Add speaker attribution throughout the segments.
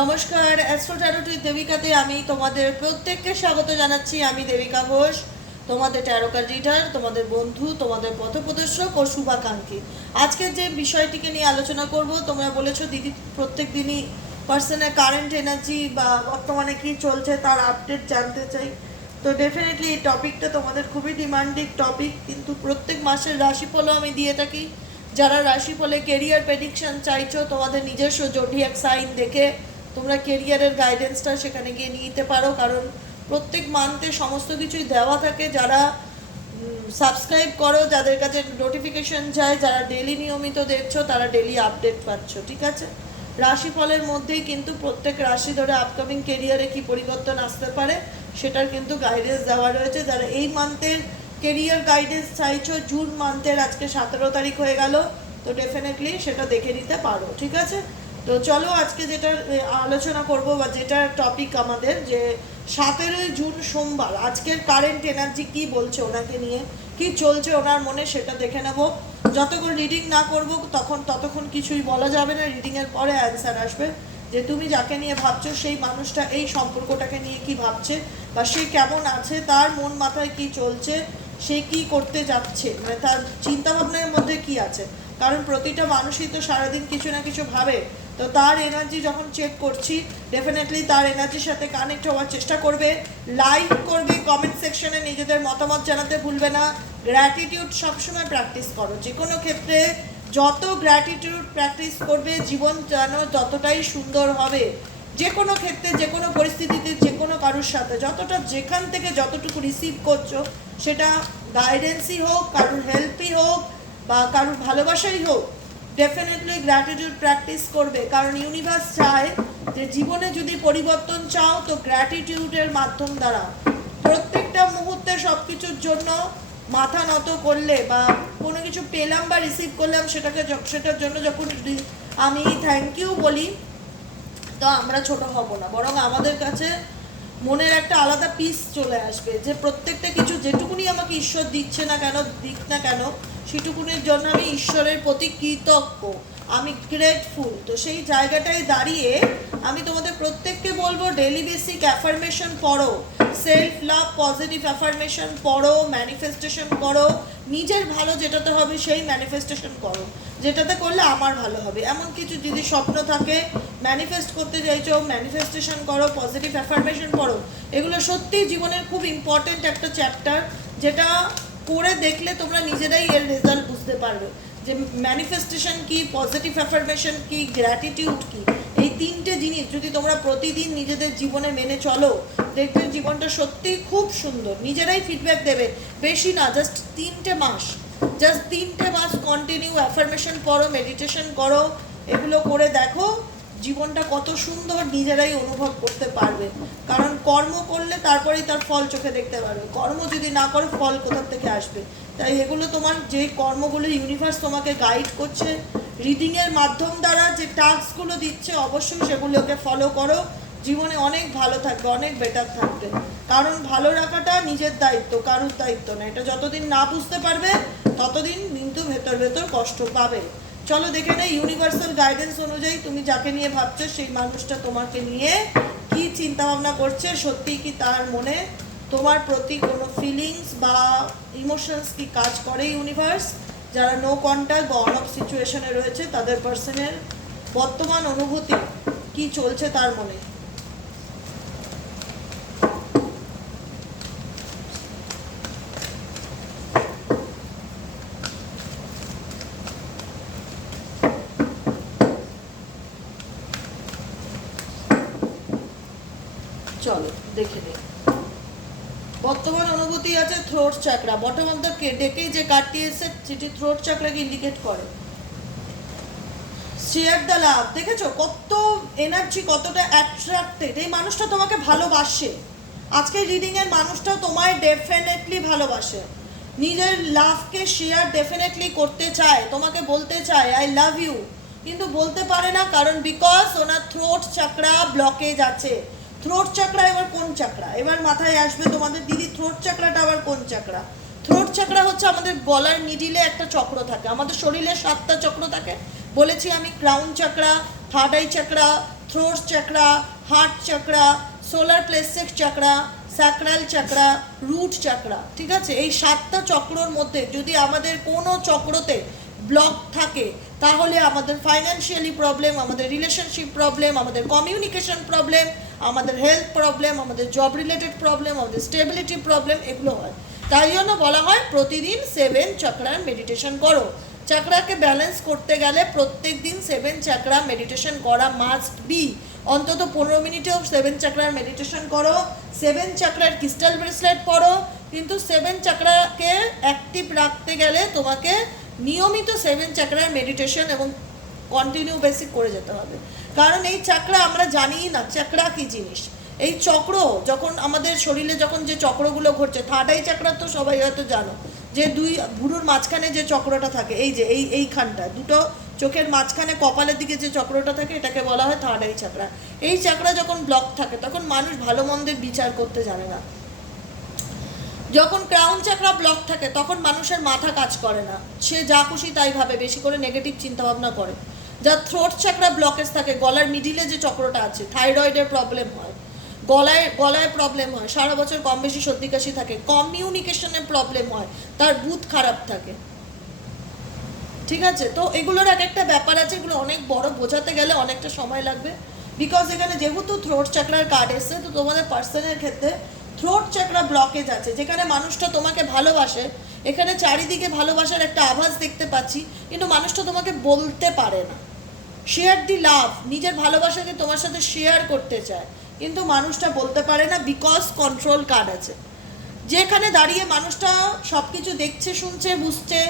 Speaker 1: নমস্কার অ্যাস্ট্রো ট্যারোটি দেবিকাতে আমি তোমাদের প্রত্যেককে স্বাগত জানাচ্ছি। আমি দেবিকা ঘোষ, তোমাদের ট্যারোকার রিডার তোমাদের বন্ধু, তোমাদের পথপ্রদর্শক ও শুভাকাঙ্ক্ষী। আজকে যে বিষয়টিকে নিয়ে আলোচনা করব, তোমরা বলেছ দিদি প্রত্যেক দিনই পার্সনের কারেন্ট এনার্জি বা বর্তমানে কি চলছে তার আপডেট জানতে চাই। তো ডেফিনেটলি এই টপিকটা তোমাদের খুবই ডিমান্ডিং টপিক কিন্তু প্রত্যেক মাসের রাশিফলও আমি দিয়ে থাকি। যারা রাশিফলে কেরিয়ার প্রেডিকশন চাইছো, তোমাদের নিজস্ব জোডিয়াক সাইন দেখে তোমরা কেরিয়ারের গাইডেন্সটা সেখানে গিয়ে নিতে পারো, কারণ প্রত্যেক মান্থে সমস্ত কিছুই দেওয়া থাকে। যারা সাবস্ক্রাইব করো, যাদের কাছে নোটিফিকেশন যায়, যারা ডেলি নিয়মিত দেখছ, তারা ডেলি আপডেট পাচ্ছ, ঠিক আছে? রাশিফলের মধ্যেই কিন্তু প্রত্যেক রাশি ধরে আপকামিং কেরিয়ারে কি পরিবর্তন আসতে পারে, সেটার কিন্তু গাইডেন্স দেওয়া রয়েছে। যারা এই মান্থের কেরিয়ার গাইডেন্স চাইছো জুন মান্থের আজকে সতেরো তারিখ হয়ে গেল, তো ডেফিনেটলি সেটা দেখে নিতে পারো, ঠিক আছে? তো চলো আজকে যেটা আলোচনা করব বা যেটা টপিক আমাদের যে সতেরোই জুন সোমবার, আজকের কারেন্ট এনার্জি কি বলছে ওনাকে নিয়ে, কি চলছে ওনার মনে সেটা দেখে নেব। যতক্ষণ রিডিং না করব, তখন, ততক্ষণ কিছুই বলা যাবে না রিডিংয়ের পরে অ্যান্সার আসবে। যে তুমি যাকে নিয়ে ভাবছ, সেই মানুষটা এই সম্পর্কটাকে নিয়ে কি ভাবছে, বা সে কেমন আছে, তার মন মাথায় কি চলছে, সে কি করতে যাচ্ছে মানে তার চিন্তা ভাবনার মধ্যে কি আছে। কারণ প্রতিটা মানুষই তো সারাদিন কিছু না কিছু ভাবে তো তার এনার্জি যখন চেক করছি ডেফিনেটলি তার এনার্জির সাথে কানেক্ট হওয়ার চেষ্টা করবে। লাইক করবে কমেন্ট সেকশনে নিজেদের মতামত জানাতে ভুলবে না। গ্র্যাটিটিউড সবসময় প্র্যাকটিস করো। যে কোনো ক্ষেত্রে যত গ্র্যাটিটিউড প্র্যাকটিস করবে, জীবন যেন ততটাই সুন্দর হবে। যে কোনো ক্ষেত্রে যে কোনো পরিস্থিতিতে যে কোনো কারোর সাথে, যতটা যেখান থেকে যতটুকু রিসিভ করছ, সেটা গাইডেন্সই হোক, কারোর হেল্পই হোক, বা কারোর ভালোবাসাই হোক ডেফিনেটলি গ্র্যাটিটিউড প্র্যাকটিস করবে। কারণ ইউনিভার্স চায় যে জীবনে যদি পরিবর্তন চাও, তো গ্র্যাটিটিউডের মাধ্যম দ্বারা। প্রত্যেকটা মুহূর্তে সব কিছুর জন্য মাথা নত করলে বা কোনো কিছু পেলাম বা রিসিভ করলাম, সেটাকে সেটার জন্য যখন আমি থ্যাংক ইউ বলি, তো আমরা ছোট হব না। বরং আমাদের কাছে মনের একটা আলাদা পিস চলে আসবে। যে প্রত্যেকটা কিছু যেটুকুনি আমাকে ঈশ্বর দিচ্ছে না কেন, দিক না কেন সেটুকুনির জন্য আমি ঈশ্বরের প্রতি কৃতজ্ঞ। আমি গ্রেটফুল তো সেই জায়গাটায় দাঁড়িয়ে আমি তোমাদের প্রত্যেককে বলব ডেলি বেসিক অ্যাফার্মেশন পড়ো। সেলফ লাভ পজিটিভ অ্যাফার্মেশন পড়ো ম্যানিফেস্টেশন করো। নিজের ভালো যেটাতে হবে সেই ম্যানিফেস্টেশন করো। যেটাতে করলে আমার ভালো হবে। এমন কিছু যদি স্বপ্ন থাকে ম্যানিফেস্ট করতে চাইছো ম্যানিফেস্টেশন করো পজিটিভ অ্যাফার্মেশন করো এগুলো সত্যিই জীবনের খুব ইম্পর্ট্যান্ট একটা চ্যাপ্টার যেটা করে দেখলে তোমরা নিজেরাই এর রেজাল্ট বুঝতে পারবে। যে ম্যানিফেস্টেশন কি পজিটিভ অ্যাফার্মেশন কি গ্র্যাটিটিউড কি, এই তিনটে জিনিস যদি তোমরা প্রতিদিন নিজেদের জীবনে মেনে চলো, দেখবে জীবনটা সত্যিই খুব সুন্দর। নিজেরাই ফিডব্যাক দেবে, বেশি না জাস্ট তিনটে মাস জাস্ট তিনটে মাস কন্টিনিউ অ্যাফার্মেশন করো মেডিটেশন করো, এগুলো করে দেখো জীবনটা কত সুন্দর নিজেরাই অনুভব করতে পারবে। কারণ কর্ম করলে তারপরেই তার ফল চোখে দেখতে পারবে। কর্ম যদি না করো, ফল কোথা থেকে আসবে? তাই এগুলো তোমার যে কর্মগুলো ইউনিভার্স তোমাকে গাইড করছে রিডিংয়ের মাধ্যম দ্বারা যে টাস্কগুলো দিচ্ছে, অবশ্যই সেগুলোকে ফলো করো। জীবনে অনেক ভালো থাকবে, অনেক বেটার থাকবে। কারণ ভালো রাখাটা নিজের দায়িত্ব, কারোর দায়িত্ব না। এটা যতদিন না বুঝতে পারবে, ততদিন কিন্তু ভেতর ভেতর কষ্ট পাবে। চলো দেখে নেই ইউনিভার্সাল গাইডেন্স অনুযায়ী তুমি যাকে নিয়ে ভাবছ, সেই মানুষটা তোমাকে নিয়ে কি চিন্তা ভাবনা করছে সত্যি কি তার মনে তোমার প্রতি কোনো ফিলিংস বা ইমোশনস কি কাজ করে ইউনিভার্স যারা নো কন্ট্যাক্ট বা অন অফ সিচুয়েশনে রয়েছে, তাদের পার্সনের বর্তমান অনুভূতি কি চলছে তার মনে? চলো, দেখে নেই বর্তমান অনুভূতি আছে throat chakra bottom of the ডেকেই যে কার্ডটি এসে সেটি থ্রোট চাকরাকে ইন্ডিকেট করে। শেয়ার দ্য লাভ দেখেছ? কত এনার্জি কতটা অ্যাট্রাক্টেড এই মানুষটা তোমাকে ভালোবাসে। আজকে রিডিং এর মানুষটাও তোমায় ডেফিনেটলি ভালোবাসে। নিজের লাভকে শেয়ার ডেফিনেটলি করতে চায়, তোমাকে বলতে চায় আই লাভ ইউ কিন্তু বলতে পারে না, কারণ বিকজ ওনার থ্রোট চাকরা ব্লকেজ আছে। থ্রোট চাকরা এবার কোন চাকরা এবার মাথায় আসবে তোমাদের দিদি থ্রোট চাকরাটা আবার কোন চাকরা থ্রোট চাকরা হচ্ছে আমাদের গলার মিডিলে একটা চক্র থাকে। আমাদের শরীরে সাতটা চক্র থাকে। বলেছি আমি crown chakra third eye chakra throat chakra heart chakra solar plexus chakra sacral chakra root chakra ঠিক আছে? এই সাতটা চক্রর মধ্যে যদি আমাদের কোনো চক্রতে ব্লক থাকে, তাহলে আমাদের ফাইন্যান্সিয়ালি প্রবলেম আমাদের রিলেশনশিপ প্রবলেম আমাদের কমিউনিকেশন প্রবলেম আমাদের হেলথ প্রবলেম আমাদের জব রিলেটেড প্রবলেম আমাদের স্টেবিলিটি প্রবলেম এগুলো হয়। তাই জন্য বলা হয় প্রতিদিন সেভেন চক্রার মেডিটেশন করো। চক্রাকে ব্যালেন্স করতে গেলে প্রত্যেক দিন সেভেন চক্রা মেডিটেশন করা মাস্ট বি অন্তত পনেরো মিনিটেও সেভেন চক্রার মেডিটেশন করো। সেভেন চক্রার ক্রিস্টাল ব্রেসলেট পরো কিন্তু সেভেন চক্রাকে অ্যাক্টিভ রাখতে গেলে তোমাকে নিয়মিত সেভেন চক্রার মেডিটেশন এবং কন্টিনিউ বেসিক করে যেতে হবে। কারণ এই চক্রা আমরা জানিই না চক্রা কি জিনিস? এই চক্র যখন আমাদের শরীরে যখন যে চক্রগুলো ঘটছে থার্ড চক্রা তো সবাই হয়তো জানো, যে দুই ভুরুর মাঝখানে যে চক্রটা থাকে, এই যে, এই এইখানটা দুটো চোখের মাঝখানে কপালের দিকে যে চক্রটা থাকে, এটাকে বলা হয় থার্ড আই চক্রা এই চক্রা যখন ব্লক থাকে, তখন মানুষ ভালো মন্দের বিচার করতে জানে না। যখন ক্রাউন চাকরা ব্লক থাকে, তখন মানুষের মাথা কাজ করে না। সে যা খুশি তাই ভাবে, বেশি করে নেগেটিভ চিন্তাভাবনা করে। যার থ্রোট চাকরা ব্লকেজ থাকে, গলার মিডিলে যে চক্রটা আছে থাইরয়েডের প্রবলেম হয়, গলায় গলায় প্রবলেম হয়, সারা বছর কম বেশি সর্দি কাশি থাকে কমিউনিকেশনের প্রবলেম হয়, তার বুথ খারাপ থাকে। ঠিক আছে? তো এগুলোর এক একটা ব্যাপার আছে, এগুলো অনেক বড়, বোঝাতে গেলে অনেকটা সময় লাগবে। বিকজ এখানে যেহেতু থ্রোট চাকরার কার্ড এসছে, তো তোমাদের পার্সনের ক্ষেত্রে থ্রোট চাকরা ব্লকেজ আছে। যেখানে মানুষটা তোমাকে ভালোবাসে, এখানে চারিদিকে ভালোবাসার একটা আভাস দেখতে পাচ্ছি, কিন্তু মানুষটা তোমাকে বলতে পারে না। শেয়ার দি লাভ নিজের ভালোবাসাকে তোমার সাথে শেয়ার করতে চায়। কিন্তু মানুষটা বলতে পারে না বিকজ কন্ট্রোল কার্ড আছে। যেখানে দাঁড়িয়ে মানুষটা সব কিছু দেখছে, শুনছে, বুঝছে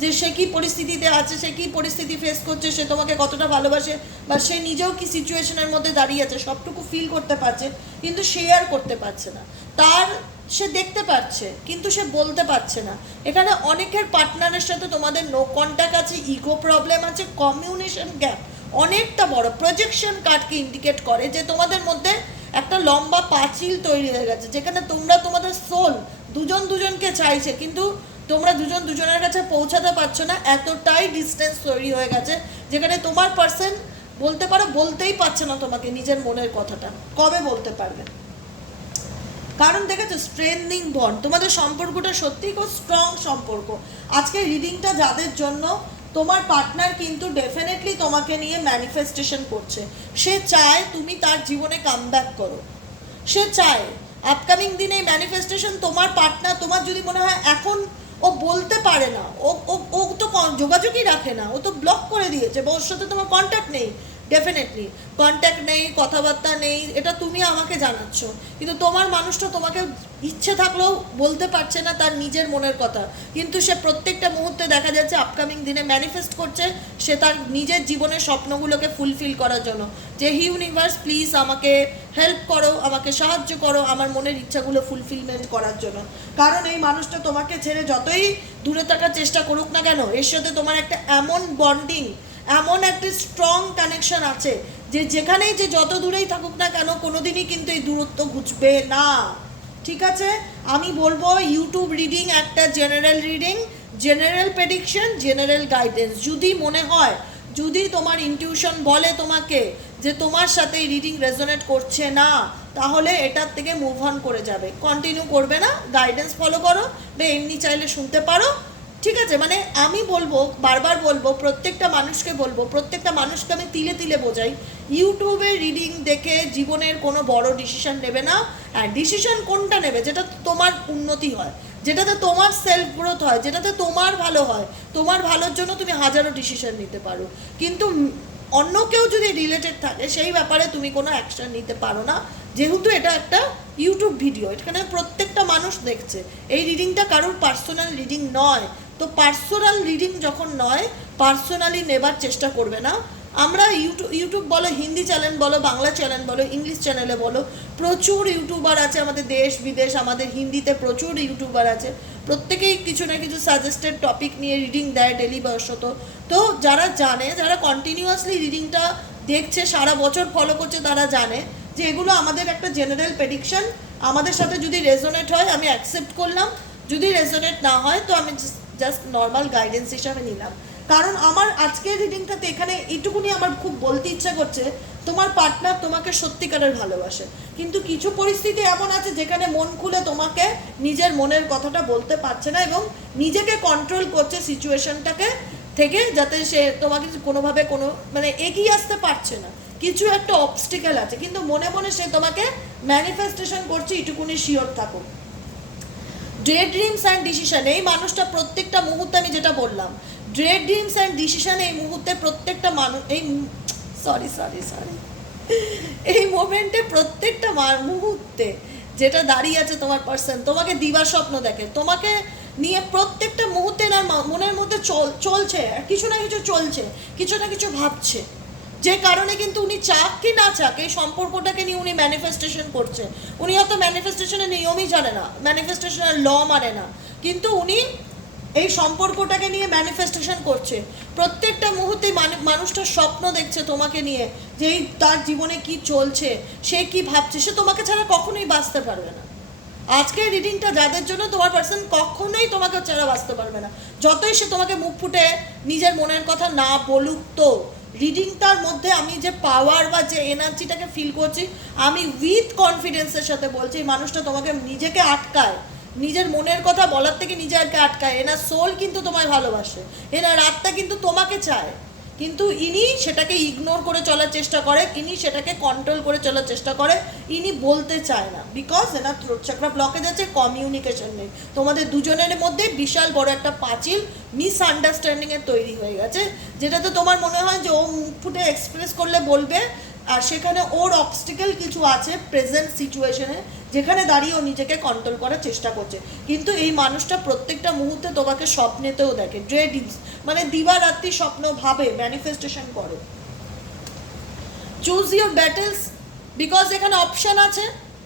Speaker 1: যে সে কি পরিস্থিতিতে আছে, সে কি পরিস্থিতি ফেস করছে, সে তোমাকে কতটা ভালোবাসে বা সে নিজেও কি সিচুয়েশনের মধ্যে দাঁড়িয়ে আছে, সবটুকু ফিল করতে পারছে, কিন্তু শেয়ার করতে পারছে না। তার সে দেখতে পাচ্ছে কিন্তু সে বলতে পারছে না। এখানে অনেকের পার্টনারের সাথে তোমাদের নো কন্ট্যাক্ট আছে ইগো প্রবলেম আছে কমিউনিকেশন গ্যাপ অনেকটা বড় প্রজেকশন কার্ডকে ইন্ডিকেট করে যে তোমাদের মধ্যে একটা লম্বা পাঁচিল তৈরি হয়ে গেছে, যেখানে তোমরা তোমাদের সোল দুজন দুজনকে চাইছে, কিন্তু তোমরা দুজন দুজনের কাছে পৌঁছাতে পারছ না, এতটাই ডিস্টেন্স তৈরি হয়ে গেছে, যেখানে তোমার পার্সন বলতে পারো, বলতেই পারছে না তোমাকে নিজের মনের কথাটা। কবে বলতে পারবে? কারণ দেখেছ স্ট্রেন্থিং বন্ড তোমাদের সম্পর্কটা সত্যিই খুব স্ট্রং সম্পর্ক। আজকে রিডিংটা যাদের জন্য তোমার পার্টনার কিন্তু ডেফিনেটলি তোমাকে নিয়ে ম্যানিফেস্টেশন করছে। সে চায় তুমি তার জীবনে কাম করো। সে চায় আপকামিং দিনে ম্যানিফেস্টেশন তোমার পার্টনার তোমার যদি মনে হয় এখন ও বলতে পারে না, ও ও ও তো যোগাযোগই রাখে না, ও তো ব্লক করে দিয়েছে বা ওর সাথে তোমার কন্ট্যাক্ট নেই। ডেফিনেটলি কন্ট্যাক্ট নেই, কথাবার্তা নেই, এটা তুমি আমাকে জানাচ্ছ। কিন্তু তোমার মানুষটা তোমাকে ইচ্ছে থাকলেও বলতে পারছে না তার নিজের মনের কথা। কিন্তু সে প্রত্যেকটা মুহূর্তে দেখা যাচ্ছে আপকামিং দিনে ম্যানিফেস্ট করছে সে তার নিজের জীবনের স্বপ্নগুলোকে ফুলফিল করার জন্য। যে হি ইউনিভার্স প্লিজ আমাকে হেল্প করো, আমাকে সাহায্য করো আমার মনের ইচ্ছাগুলো ফুলফিলমেন্ট করার জন্য। কারণ এই মানুষটা তোমাকে ছেড়ে যতই দূরে থাকার চেষ্টা করুক না কেন, এর সাথে তোমার একটা এমন বন্ডিং এমন একটা স্ট্রং কানেকশন আছে যে যেখানেই যে যত দূরেই থাকুক না কেন কোনোদিনই কিন্তু এই দূরত্ব ঘুচবে না। ঠিক আছে? আমি বলব ইউটিউব রিডিং একটা general reading general prediction general guidance যদি মনে হয়, যদি তোমার ইনটিউশন বলে তোমাকে যে তোমার সাথে এই রিডিং রেজোনেট করছে না, তাহলে এটার থেকে মুভ অন করে যাবে। কন্টিনিউ করবে না গাইডেন্স ফলো করো, বা এমনি চাইলে শুনতে পারো। ঠিক আছে মানে আমি বলব, বারবার বলব, প্রত্যেকটা মানুষকে বলব, প্রত্যেকটা মানুষকে আমি তিলে তিলে বোঝাই, ইউটিউবে রিডিং দেখে জীবনের কোনো বড় ডিসিশন নেবে না, আর ডিসিশন কোনটা নেবে, যেটা তোমার উন্নতি হয়, যেটাতে তোমার সেলফ গ্রোথ হয়, যেটাতে তোমার ভালো হয়, তোমার ভালোর জন্য তুমি হাজারো ডিসিশন নিতে পারো। কিন্তু অন্য কেউ যদি রিলেটেড থাকে, সেই ব্যাপারে তুমি কোনো অ্যাকশন নিতে পারো না, যেহেতু এটা একটা ইউটিউব ভিডিও এখানে প্রত্যেকটা মানুষ দেখছে। এই রিডিংটা কারোর পার্সোনাল রিডিং নয় তো পার্সোনাল রিডিং যখন নয় পার্সোনালি নেবার চেষ্টা করবে না। আমরা ইউটিউব ইউটিউব বলো, হিন্দি চ্যানেল বলো, বাংলা চ্যানেল বলো ইংলিশ চ্যানেলে বলো, প্রচুর ইউটিউবার আছে আমাদের দেশ, বিদেশ, আমাদের হিন্দিতে প্রচুর ইউটিউবার আছে। প্রত্যেকেই কিছু না কিছু সাজেস্টেড টপিক নিয়ে রিডিং দেয় ডেলি বয়সত তো যারা জানে, যারা কন্টিনিউয়াসলি রিডিংটা দেখছে, সারা বছর ফলো করছে, তারা জানে যে এগুলো আমাদের একটা জেনারেল প্রেডিকশন আমাদের সাথে যদি রেজোনেট হয়, আমি অ্যাকসেপ্ট করলাম। যদি রেজোনেট না হয়, তো আমি জাস্ট নর্মাল গাইডেন্স হিসাবে নিলাম। কারণ আমার আজকের রিডিংটাতে এখানে এটুকুনি আমার খুব বলতে ইচ্ছা করছে, তোমার পার্টনার তোমাকে সত্যিকারের ভালোবাসে। কিন্তু কিছু পরিস্থিতি এমন আছে যেখানে মন খুলে তোমাকে নিজের মনের কথাটা বলতে পারছে না এবং নিজেকে কন্ট্রোল করছে সিচুয়েশনটাকে থেকে যাতে সে তোমাকে কোনোভাবে কোনো মানে এগিয়ে আসতে পারছে না। কিছু একটা অবস্টিকেল আছে, কিন্তু মনে মনে সে তোমাকে ম্যানিফেস্টেশন করছে, এটুকুনি শিওর থাকো ড্রে ড্রিমস অ্যান্ড ডিসিশন এই মানুষটা প্রত্যেকটা মুহূর্তে আমি যেটা বললাম ড্রে ড্রিমস অ্যান্ড ডিসিশন এই মুহূর্তে প্রত্যেকটা মানুষ, এই সরি সরি সরি এই মোমেন্টে প্রত্যেকটা মুহূর্তে যেটা দাঁড়িয়ে আছে তোমার পার্সন তোমাকে দিবা স্বপ্ন দেখে, তোমাকে নিয়ে প্রত্যেকটা মুহূর্তে না মনের মধ্যে চল, চলছে কিছু না কিছু চলছে, কিছু না কিছু ভাবছে। যে কারণে কিন্তু উনি চাক কি না চাক, এই সম্পর্কটাকে নিয়ে উনি ম্যানিফেস্টেশন করছে। উনি হয়তো ম্যানিফেস্টেশনের নিয়মই জানে না ম্যানিফেস্টেশনের ল মানে না। কিন্তু উনি এই সম্পর্কটাকে নিয়ে ম্যানিফেস্টেশন করছে। প্রত্যেকটা মুহূর্তে মানে- মানুষটা স্বপ্ন দেখছে তোমাকে নিয়ে, যে এই তার জীবনে কি চলছে, সে কি ভাবছে, সে তোমাকে ছাড়া কখনোই বাঁচতে পারবে না। আজকের রিডিংটা যাদের জন্য, তোমার পার্সন কখনোই তোমাকে ছাড়া বাঁচতে পারবে না। যতই সে তোমাকে মুখ ফুটে নিজের মনের কথা না বলুক তো রিডিংটার মধ্যে আমি যে পাওয়ার বা যে এনার্জিটাকে ফিল করছি, আমি উইথ কনফিডেন্সের সাথে বলছি মানুষটা তোমাকে নিজেকে আটকায়। নিজের মনের কথা বলার থেকে নিজেকে আটকায়? এনার সোল কিন্তু তোমায় ভালোবাসে। এনার আত্মা কিন্তু তোমাকে চায়। কিন্তু ইনি সেটাকে ইগনোর করে চলার চেষ্টা করে, ইনি সেটাকে কন্ট্রোল করে চলার চেষ্টা করে, ইনি বলতে চায় না। বিকজ এনার থ্রোট চাকরা ব্লকেজ আছে কমিউনিকেশন নেই। তোমাদের দুজনের মধ্যে বিশাল বড় একটা পাঁচিল মিসআন্ডারস্ট্যান্ডিংয়ের তৈরি হয়ে গেছে, যেটাতে তোমার মনে হয় যে ও মুখ ফুটে এক্সপ্রেস করলে বলবে, আর সেখানে ওর অবস্টিকেল কিছু আছে প্রেজেন্ট সিচুয়েশনে যেখানে দাঁড়িয়েও নিজেকে কন্ট্রোল করার চেষ্টা করছে। কিন্তু এই মানুষটা প্রত্যেকটা মুহূর্তে তোমাকে স্বপ্নেতেও দেখে ড্রেড মানে দিবারাত্রি স্বপ্ন ভাবে ম্যানিফেস্টেশন করে। চুজ ইউর ব্যাটেলস বিকজ এখানে অপশন আছে।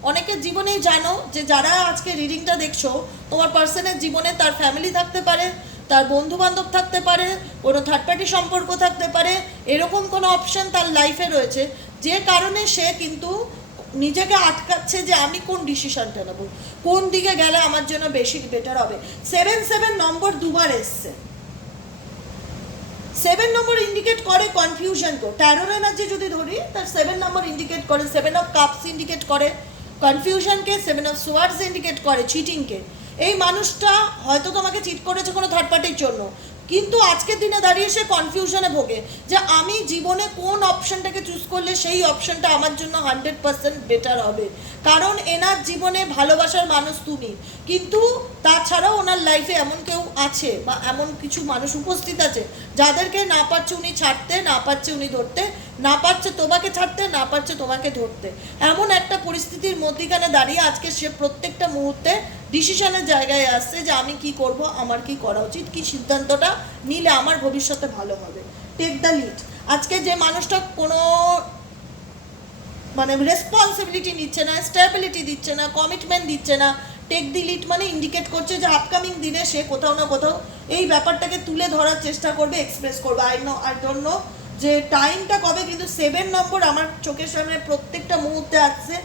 Speaker 1: অনেকের জীবনেই জানো যে যারা আজকে রিডিংটা দেখছ, তোমার পার্সনের জীবনে তার ফ্যামিলি থাকতে পারে, তার বন্ধু বান্ধব থাকতে পারে, কোনো থার্ড পার্টি সম্পর্ক থাকতে পারে, এরকম কোনো অপশন তার লাইফে রয়েছে। যে কারণে সে কিন্তু নিজেকে আটকাচ্ছে যে আমি কোন ডিসিশনটা নেব। কোন দিকে গেলে আমার জন্য বেশি বেটার হবে? সেভেন সেভেন নম্বর দুবার এসছে। সেভেন নম্বর ইন্ডিকেট করে কনফিউশনকে ট্যারোর এনার্জি যদি ধরি তার সেভেন নম্বর ইন্ডিকেট করে সেভেন অফ কাপস ইন্ডিকেট করে কনফিউশনকে সেভেন অফ সোয়ার্ডস ইন্ডিকেট করে চিটিংকে এই মানুষটা হয়তো তোমাকে চিট করেছে কোনো থার্ড পার্টির জন্য। কিন্তু আজকের দিনে দাঁড়িয়ে সে কনফিউশনে ভোগে যে আমি জীবনে কোন অপশনটাকে চুজ করলে সেই অপশনটা আমার জন্য হান্ড্রেড পার্সেন্ট বেটার হবে। কারণ এনার জীবনে ভালোবাসার মানুষ তুমি। কিন্তু তাছাড়াও ওনার লাইফে এমন কেউ আছে বা এমন কিছু মানুষ উপস্থিত আছে, যাদেরকে না পারছে উনি ছাড়তে, না পারছে উনি ধরতে না পারছে তোমাকে ছাড়তে, না পারছে তোমাকে ধরতে। এমন একটা পরিস্থিতির মধ্যিখানে দাঁড়িয়ে আজকে সে প্রত্যেকটা মুহূর্তে ডিসিশনের জায়গায় আসছে যে আমি কি করব, আমার কি করা উচিত, কি সিদ্ধান্তটা নিলে আমার ভবিষ্যতে ভালো হবে। টেক দ্য লিড আজকে যে মানুষটা কোনো মানে রেসপন্সিবিলিটি নিচ্ছে না স্টেবিলিটি দিচ্ছে না কমিটমেন্ট দিচ্ছে না টেক দি লিড মানে ইন্ডিকেট করছে যে আপকামিং দিনে সে কোথাও না কোথাও এই ব্যাপারটাকে তুলে ধরার চেষ্টা করবে এক্সপ্রেস করবে। I know I don't know যে টাইমটা কবে, কিন্তু সেভেন নম্বর আমার চোখের সামনে প্রত্যেকটা মুহূর্তে আসছে।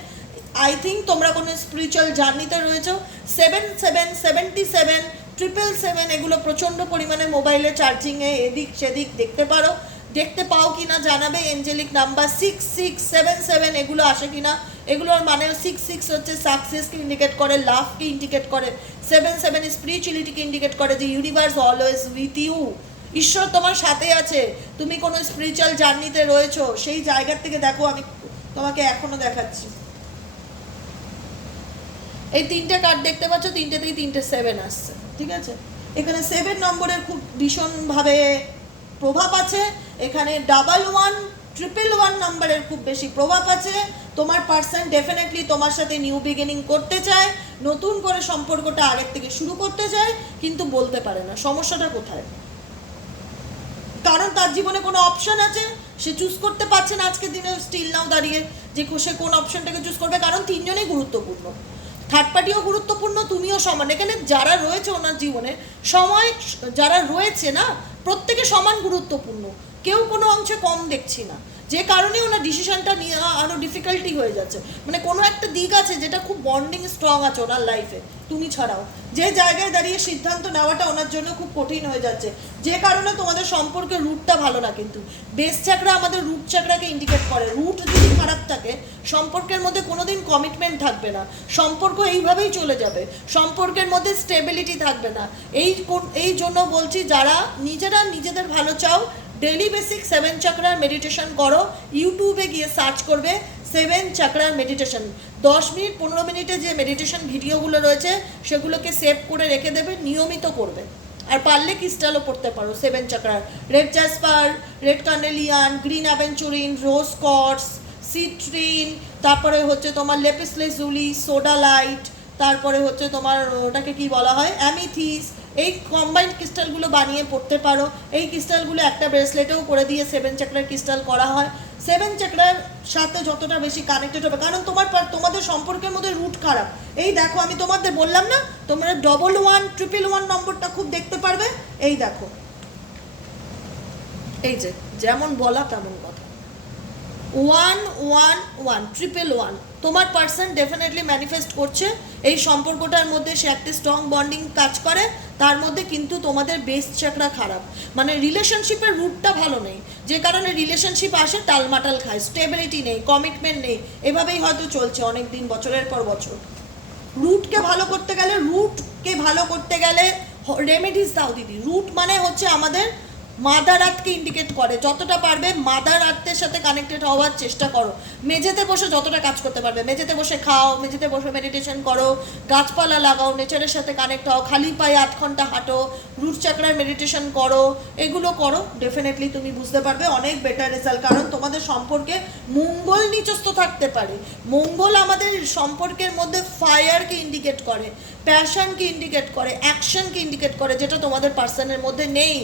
Speaker 1: আই থিঙ্ক তোমরা কোনো স্পিরিচুয়াল জার্নিতে রয়েছো। Seven seven seventy seven triple seven এগুলো প্রচণ্ড পরিমাণে মোবাইলে চার্জিংয়ে এদিক সেদিক দেখতে পারো। দেখতে পাও কি না জানাবে angelic number six six seven seven এগুলো আসে কি না এগুলোর মানে সিক্স সিক্স হচ্ছে সাকসেসকে ইন্ডিকেট করে লাভকে ইন্ডিকেট করে। সেভেন সেভেন স্পিরিচুয়ালিটিকে ইন্ডিকেট করে যে ইউনিভার্স অলওয়েজ উইথ ইউ ঈশ্বর তোমার সাথে আছে। তুমি কোনো স্পিরিচুয়াল জার্নিতে রয়েছো, সেই জায়গার থেকে দেখো, আমি তোমাকে এখনও দেখাচ্ছি। এই তিনটে কার্ড দেখতে পাচ্ছ, তিনটেতেই তিনটে সেভেন আসছে, ঠিক আছে? এখানে সেভেন নম্বরের খুব ভীষণভাবে প্রভাব আছে, এখানে ডাবল ওয়ান ট্রিপল ওয়ান নাম্বারের খুব বেশি প্রভাব আছে। তোমার পার্সন ডেফিনেটলি তোমার সাথে নিউ বিগিনিং করতে চায়, নতুন করে সম্পর্কটা আগের থেকে শুরু করতে চায়, কিন্তু বলতে পারে না, সমস্যাটা কোথায়? কারণ তার জীবনে কোনো অপশন আছে? সে চুজ করতে পারছে না আজকের দিনে স্টিল নাও দাঁড়িয়ে যে সে কোন অপশনটাকে চুজ করবে। কারণ তিনজনেই গুরুত্বপূর্ণ। থার্ড পার্টিও গুরুত্বপূর্ণ, তুমিও সমান। এখানে যারা রয়েছে ওনার জীবনে, সময় যারা রয়েছে না, প্রত্যেকে সমান গুরুত্বপূর্ণ। কেউ কোনো অংশে কম দেখছি না। যে কারণে ওনার ডিসিশনটা নেওয়া আরও ডিফিকাল্টি হয়ে যাচ্ছে। মানে কোনো একটা দিক আছে যেটা খুব বন্ডিং স্ট্রং আছে ওনার লাইফে তুমি ছাড়াও। যে জায়গায় দাঁড়িয়ে সিদ্ধান্ত নেওয়াটা ওনার জন্য খুব কঠিন হয়ে যাচ্ছে। যে কারণে তোমাদের সম্পর্কের রুটটা ভালো না কিন্তু। বেস চাকরা আমাদের রুট চাকরাকে ইন্ডিকেট করে। রুট যদি খারাপ থাকে, সম্পর্কের মধ্যে কোনোদিন কমিটমেন্ট থাকবে না। সম্পর্ক এইভাবেই চলে যাবে। সম্পর্কের মধ্যে স্টেবিলিটি থাকবে না। এই এই জন্য বলছি যারা নিজেরা নিজেদের ভালো চাও ডেলি বেসিক সেভেন চাকরার মেডিটেশন করো ইউটিউবে গিয়ে সার্চ করবে সেভেন চাকরার মেডিটেশন দশ মিনিট, পনেরো মিনিটে যে মেডিটেশন ভিডিওগুলো রয়েছে, সেগুলোকে সেভ করে রেখে দেবে, নিয়মিত করবে। আর পারলে ক্রিস্টালও পড়তে পারো seven চাকরার red jasper red carnelian green aventurine rose quartz citrine তারপরে হচ্ছে তোমার লেপিস লেজুলি সোডা লাইট তারপরে হচ্ছে তোমার, ওটাকে কি বলা হয়? অ্যামিথিস এই কম্বাইন্ড ক্রিস্টালগুলো বানিয়ে পড়তে পারো। এই ক্রিস্টালগুলো একটা ব্রেসলেটেও করে দিয়ে সেভেন চাকরার ক্রিস্টাল করা হয়। সেভেন চাকরার সাথে যতটা বেশি কানেক্টেড হবে, কারণ তোমার তোমাদের সম্পর্কের মধ্যে রুট খারাপ। এই দেখো, আমি তোমাদের বললাম না, তোমরা ডবল ওয়ান ট্রিপল ওয়ান নম্বরটা খুব দেখতে পারবে। এই দেখো। এই যে, যেমন বলা তেমন কথা। One one one triple one তোমার পার্সন ডেফিনেটলি ম্যানিফেস্ট করছে। এই সম্পর্কটার মধ্যে সে একটা স্ট্রং বন্ডিং কাজ করে, তার মধ্যে কিন্তু তোমাদের বেস চাকরা খারাপ। মানে রিলেশনশিপের রুটটা ভালো নেই। যে কারণে রিলেশনশিপ আসে, টালমাটাল খায়। স্টেবিলিটি নেই কমিটমেন্ট নেই। এভাবেই হয়তো চলছে অনেক দিন বছরের পর বছর। রুটকে ভালো করতে গেলে রুটকে ভালো করতে গেলে রেমেডিস দাও দিদি। রুট মানে হচ্ছে আমাদের মাদার আর্থকে ইন্ডিকেট করে। যতটা পারবে মাদার আর্থের সাথে কানেক্টেড হওয়ার চেষ্টা করো। মেঝেতে বসে যতটা কাজ করতে পারবে। মেঝেতে বসে খাও, মেঝেতে বসে মেডিটেশন করো, গাছপালা লাগাও নেচারের সাথে কানেক্ট হও, খালি পায়ে আধ ঘণ্টা হাঁটো রুট চাকরার মেডিটেশন করো, এগুলো করো। ডেফিনেটলি তুমি বুঝতে পারবে অনেক বেটার রেজাল্ট কারণ তোমাদের সম্পর্কে মঙ্গল নিচস্থ থাকতে পারে। মঙ্গল আমাদের সম্পর্কের মধ্যে ফায়ারকে ইন্ডিকেট করে প্যাশনকে ইন্ডিকেট করে অ্যাকশনকে ইন্ডিকেট করে, যেটা তোমাদের পার্সনের মধ্যে নেই।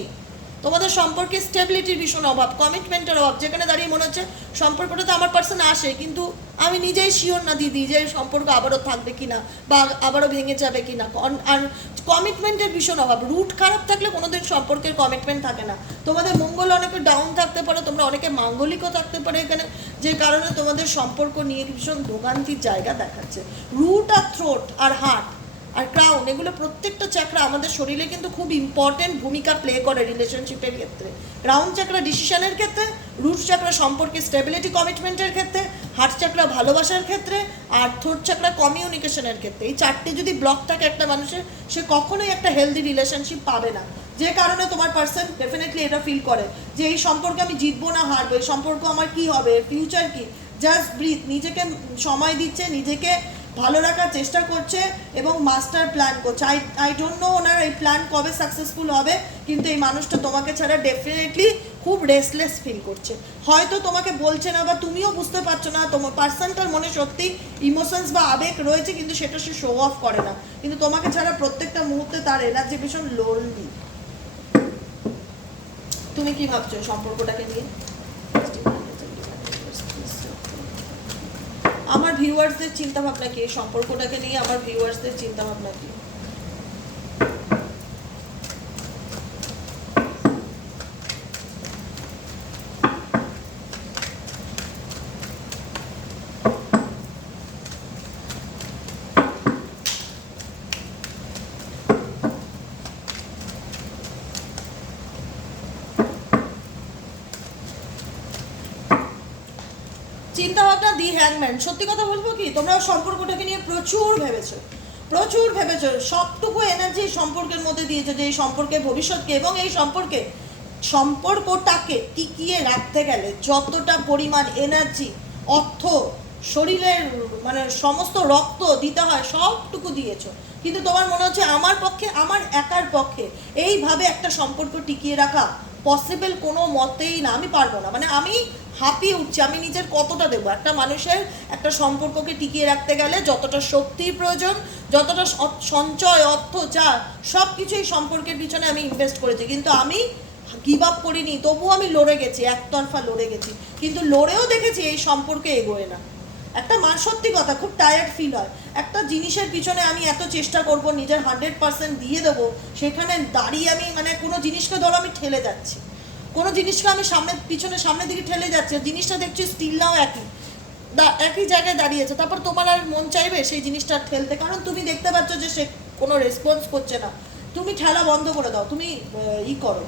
Speaker 1: তোমাদের সম্পর্কে স্টেবিলিটির ভীষণ অভাব কমিটমেন্টের অভাব। যেখানে দাঁড়িয়ে মনে হচ্ছে সম্পর্কটা তো আমার পার্সন আসে, কিন্তু আমি নিজেই শিওর না দিদি যে সম্পর্ক আবারও থাকবে কিনা বা আবারও ভেঙে যাবে কিনা। কন- আর কমিটমেন্টের ভীষণ অভাব। রুট খারাপ থাকলে কোনোদিন সম্পর্কের কমিটমেন্ট থাকে না। তোমাদের মঙ্গল অনেকে ডাউন থাকতে পারো, তোমরা অনেকে মাঙ্গলিকও থাকতে পারো এখানে, যে কারণে তোমাদের সম্পর্ক নিয়ে ভীষণ ভোগান্তির জায়গা দেখাচ্ছে। রুট আর থ্রোট আর হার্ট আর ক্রাউন এগুলো প্রত্যেকটা চাকরা আমাদের শরীরে কিন্তু খুব ইম্পর্টেন্ট ভূমিকা প্লে করে রিলেশনশিপের ক্ষেত্রে। ক্রাউন চাকরা ডিসিশনের ক্ষেত্রে রুট চাকরা সম্পর্কে স্টেবিলিটি কমিটমেন্টের ক্ষেত্রে হার্ট চাকরা ভালোবাসার ক্ষেত্রে, আর থোট চাকরা কমিউনিকেশনের ক্ষেত্রে। এই চারটে যদি ব্লক থাকে একটা মানুষের, সে কখনোই একটা হেলদি রিলেশনশিপ পাবে না। যে কারণে তোমার পার্সন ডেফিনেটলি এটা ফিল করে যে এই সম্পর্কে আমি জিতবো না, হারবো, এই সম্পর্ক আমার কি হবে ফিউচার কি? জাস্ট ব্রিথ নিজেকে সময় দিচ্ছে, নিজেকে ভালো রাখার চেষ্টা করছে এবং মাস্টার প্ল্যান করছে। আই আই ডোন্ট নো ওনার এই প্ল্যান কবে সাকসেসফুল হবে, কিন্তু এই মানুষটা তোমাকে ছাড়া ডেফিনেটলি খুব রেসলেস ফিল করছে। হয়তো তোমাকে বলছে না বা তুমিও বুঝতে পারছ না, তোমার পার্সনটার মনে সত্যি ইমোশনস বা আবেগ রয়েছে, কিন্তু সেটা সে শো অফ করে না। কিন্তু তোমাকে ছাড়া প্রত্যেকটা মুহূর্তে তার এনার্জি ভীষণ লোনলি তুমি কি ভাবছ সম্পর্কটাকে নিয়ে আমার ভিউয়ার্সদের চিন্তা ভাবনা কি? এই সম্পর্কটাকে নিয়ে আমার ভিউয়ার্সদের চিন্তা ভাবনা কি চিন্তা দি সত্যি কথা বলব কি, তোমরা সম্পর্কটাকে নিয়ে প্রচুর ভেবেছো। প্রচুর ভেবেছো, সবটুকু এনার্জি সম্পর্কের মধ্যে দিয়েছ যে এই সম্পর্কে ভবিষ্যৎকে এবং এই সম্পর্কে সম্পর্কটাকে টিকিয়ে রাখতে গেলে যতটা পরিমাণ এনার্জি অর্থ, শরীরের মানে সমস্ত রক্ত দিতে হয়, সবটুকু দিয়েছ। কিন্তু তোমার মনে হচ্ছে আমার পক্ষে, আমার একার পক্ষে এইভাবে একটা সম্পর্ক টিকিয়ে রাখা পসিবল কোনো মতেই না, আমি পারব না। মানে আমি হাঁপিয়ে উঠছি, আমি নিজের কতটা দেবো? একটা মানুষের একটা সম্পর্ককে টিকিয়ে রাখতে গেলে যতটা শক্তির প্রয়োজন, যতটা সঞ্চয়, অর্থ চা সব কিছু এই সম্পর্কের পিছনে আমি ইনভেস্ট করেছি। কিন্তু আমি গিভ আপ করিনি, তবুও আমি লড়ে গেছি, একতরফা লড়ে গেছি। কিন্তু লড়েও দেখেছি এই সম্পর্কে এগোয় না। একটা মা, সত্যি কথা, খুব টায়ার্ড ফিল হয়। একটা জিনিসের পিছনে আমি এত চেষ্টা করব, নিজের হান্ড্রেড পার্সেন্ট দিয়ে দেবো, সেখানে দাঁড়িয়ে আমি মানে কোনো জিনিসকে ধরো আমি ঠেলে যাচ্ছি। কোনো জিনিসকে আমি সামনে, পিছনে, সামনের দিকে ঠেলে যাচ্ছি, জিনিসটা দেখছি স্টিল নাও একই। একই জায়গায় দাঁড়িয়েছে তারপর তোমার আর মন চাইবে সেই জিনিসটা ঠেলতে? কারণ তুমি দেখতে পাচ্ছ যে সে কোনো রেসপন্স করছে না। তুমি ঠেলা বন্ধ করে দাও, তুমি ই করো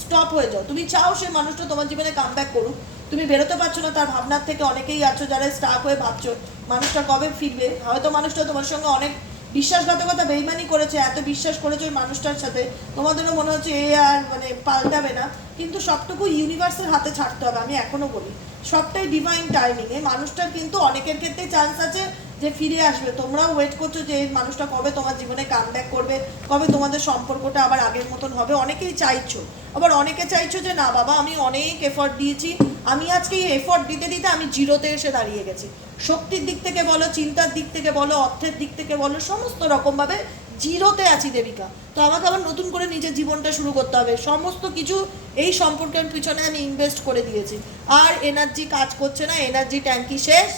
Speaker 1: স্টপ হয়ে যাও। তুমি চাও সেই মানুষটা তোমার জীবনে কাম ব্যাক করুক। তুমি বেরোতে পারছ না, তার ভাবনার থেকে অনেকেই আছো যারা স্টাক হয়ে ভাবছ, মানুষটা কবে ফিরবে? হয়তো মানুষটা তোমার সঙ্গে অনেক বিশ্বাসঘাতকতা বেইমানি করেছে, এত বিশ্বাস করেছে ওই মানুষটার সাথে, তোমাদেরও মনে হচ্ছে এ আর মানে পাল্টাবে না। কিন্তু সবটুকু ইউনিভার্সের হাতে ছাড়তে হবে, আমি এখনও বলি। সবটাই ডিভাইন টাইমিং এই মানুষটার কিন্তু অনেকের ক্ষেত্রে চান্স আছে যে ফিরে আসবে। তোমরাও ওয়েট করছ যে এই মানুষটা কবে তোমার জীবনে কাম করবে, কবে তোমাদের সম্পর্কটা আবার আগের মতন হবে। অনেকেই চাইছো। আবার অনেকে চাইছো যে, না বাবা, আমি অনেক এফর্ট দিয়েছি। আমি আজকে এই এফর্ট দিতে দিতে আমি জিরোতে এসে দাঁড়িয়ে গেছি। শক্তির দিক থেকে বলো, চিন্তার দিক থেকে বলো, অর্থের দিক থেকে বলো, সমস্ত রকমভাবে জিরোতে আছি দেবিকা। তো আমাকে আবার নতুন করে নিজের জীবনটা শুরু করতে হবে। সমস্ত কিছু এই সম্পর্কের পিছনে আমি ইনভেস্ট করে দিয়েছি। আর এনার্জি কাজ করছে না এনার্জি ট্যাঙ্কি শেষ।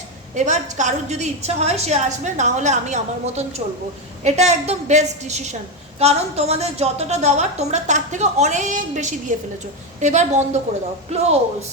Speaker 1: এবার কারোর যদি ইচ্ছা হয় সে আসবে, না হলে আমি আমার মতন চলবো। এটা একদম বেস্ট ডিসিশন কারণ তোমাদের যতটা দেওয়ার, তোমরা তার থেকে অনেক বেশি দিয়ে ফেলেছো। এবার বন্ধ করে দাও। ক্লোজ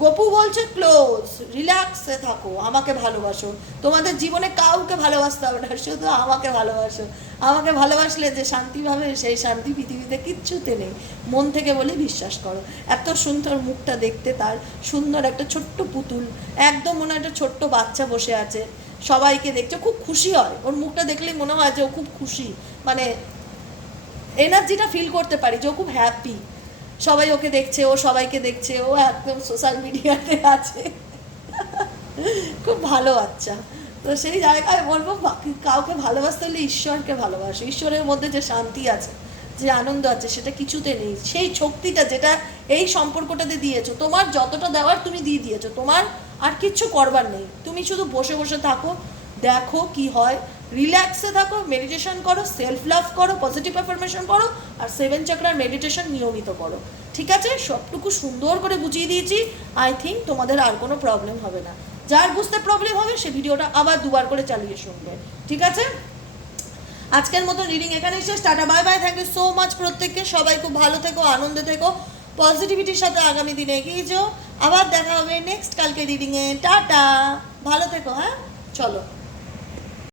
Speaker 1: গপু বলছে ক্লোজ রিল্যাক্সে থাকো, আমাকে ভালোবাসো। তোমাদের জীবনে কাউকে ভালোবাসতে হবে না, শুধু আমাকে ভালোবাসো। আমাকে ভালোবাসলে যে শান্তি পাবে, সেই শান্তি পৃথিবীতে কিচ্ছুতে নেই। মন থেকে বলে বিশ্বাস করো। এত সুন্দর মুখটা দেখতে তার, সুন্দর একটা ছোট্ট পুতুল। একদম মনে হয় একটা ছোট্ট বাচ্চা বসে আছে। সবাইকে দেখছে, খুব খুশি হয়। ওর মুখটা দেখলেই মনে হয় যে ও খুব খুশি। মানে এনার্জিটা ফিল করতে পারি যে ও খুব হ্যাপি সবাই ওকে দেখছে, ও সবাইকে দেখছে, ও একদম সোশ্যাল মিডিয়াতে আছে। খুব ভালো বাচ্চা। তো সেই জায়গায় বলব কাউকে ভালোবাসতে হলে ঈশ্বরকে ভালোবাসো। ঈশ্বরের মধ্যে যে শান্তি আছে, যে আনন্দ আছে, সেটা কিছুতে নেই। সেই শক্তিটা যেটা এই সম্পর্কটাতে দিয়েছ, তোমার যতটা দেওয়ার তুমি দিয়ে দিয়েছ, তোমার আর কিচ্ছু করবার নেই। তুমি শুধু বসে বসে থাকো, দেখো কি হয়। রিল্যাক্সে থাকো মেডিটেশন করো সেলফ লাভ করো পজিটিভ অ্যাফার্মেশন করো, আর সেভেন চক্রার মেডিটেশন নিয়মিত করো। ঠিক আছে? সবটুকু সুন্দর করে বুঝিয়ে দিয়েছি। আই থিঙ্ক তোমাদের আর কোনো প্রবলেম হবে না। যার বুঝতে প্রবলেম হবে, সে ভিডিওটা আবার দুবার করে চালিয়ে শুনবে। ঠিক আছে? আজকের মতো রিডিং এখানেই শেষ। Tata bye bye thank you so much প্রত্যেককে। সবাই খুব ভালো থেকো, আনন্দে থেকো। পজিটিভিটির সাথে আগামী দিনে এগিয়ে যাও। আবার দেখা হবে নেক্সট কালকে রিডিংয়ে টাটা! ভালো থেকো হ্যাঁ? চলো।